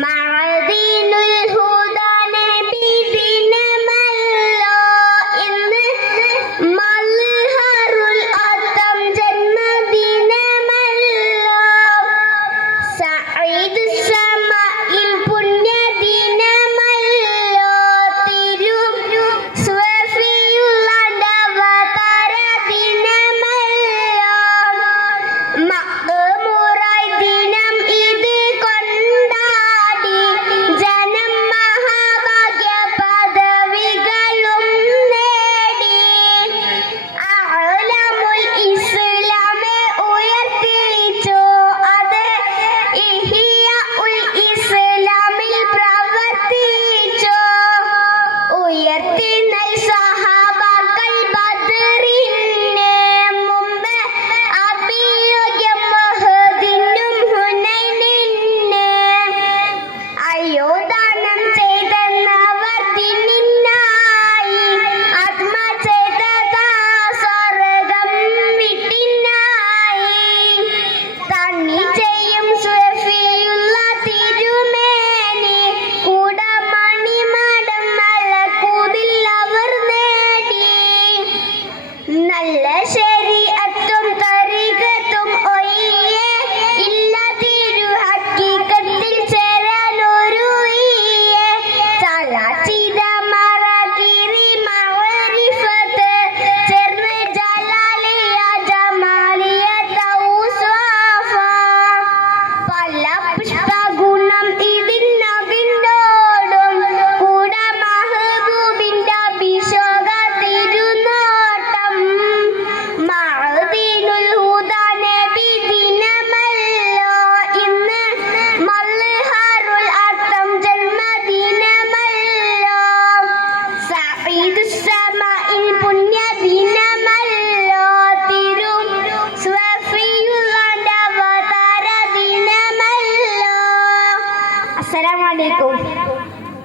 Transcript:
معدن الهدى نبي ദിനമല്ലോ ഇന്ന് മൽഹറുൽ അത്തം ജന്മദിനമല്ലോ സഈദ് സമഇൽ പുണ്യദിനമല്ലോ തിരു സ്വഫിയുള്ളാന്റെ അവതാര ദിനമല്ലോ മഖ്മൂറായ ദിനം ഇത് കൊണ്ടാടി ജനം മഹാഭാഗ്യ പദവികളും നേടി അഅ്ലമുൽ ഇസ്ലാമെ ഉയർത്തിച്ചു അത് ഇഹ്യാഉൽ ഇസ്ലാമിൽ പ്രവർത്തിച്ചു ഉയർത്തി നൽ സഹാബാക്കൾ ബദറിനെ മുമ്പ് അഭിയോഗ്യം ഉഹദിനും ഹുനൈനിനെ അയ്യോ ദാനം ചെയ്തെന്നവർ ദിനിനായി ആത്മ ചെയ്തതാ സ്വർഗം വിട്ടിനായി തണ്ണി ചെയ്യും സ്വഫിയുള്ള തിരുമേനി കൂടമണിമാടം മലക്കൂതിൽ അവർ നേടി നല്ല ശരീഅത്തും തരീഖത്തും ഒഴിയെ ഇല്ല തിരു ഹഖീഖത്തിൽ ചേരാനൊരുയ്യെ ചലാചിത മറകിരി മഅരിഫത്ത് ചേർന്ന് ജലാലിയ ജമാലിയ തൗസ്വാഫ പല പുഷ്പഗുണം ഇതിനകിണ്ടോടും കൂട മഹബൂബിന്റെ അഭിഷേക തിരുനോട്ടം മഅദീനുൽ ഹുദാ നബി ദിനമല്ലോ ഇന്ന് മൽഹറുൽ അത്തം ജന്മദിനമല്ലോ സഈദ് സമഇൽ പുണ്യദിനമല്ലോ തിരു സ്വഫിയുള്ളാന്റെ അവതാര ദിനമല്ലോ. അസ്സലാമു അലൈക്കും.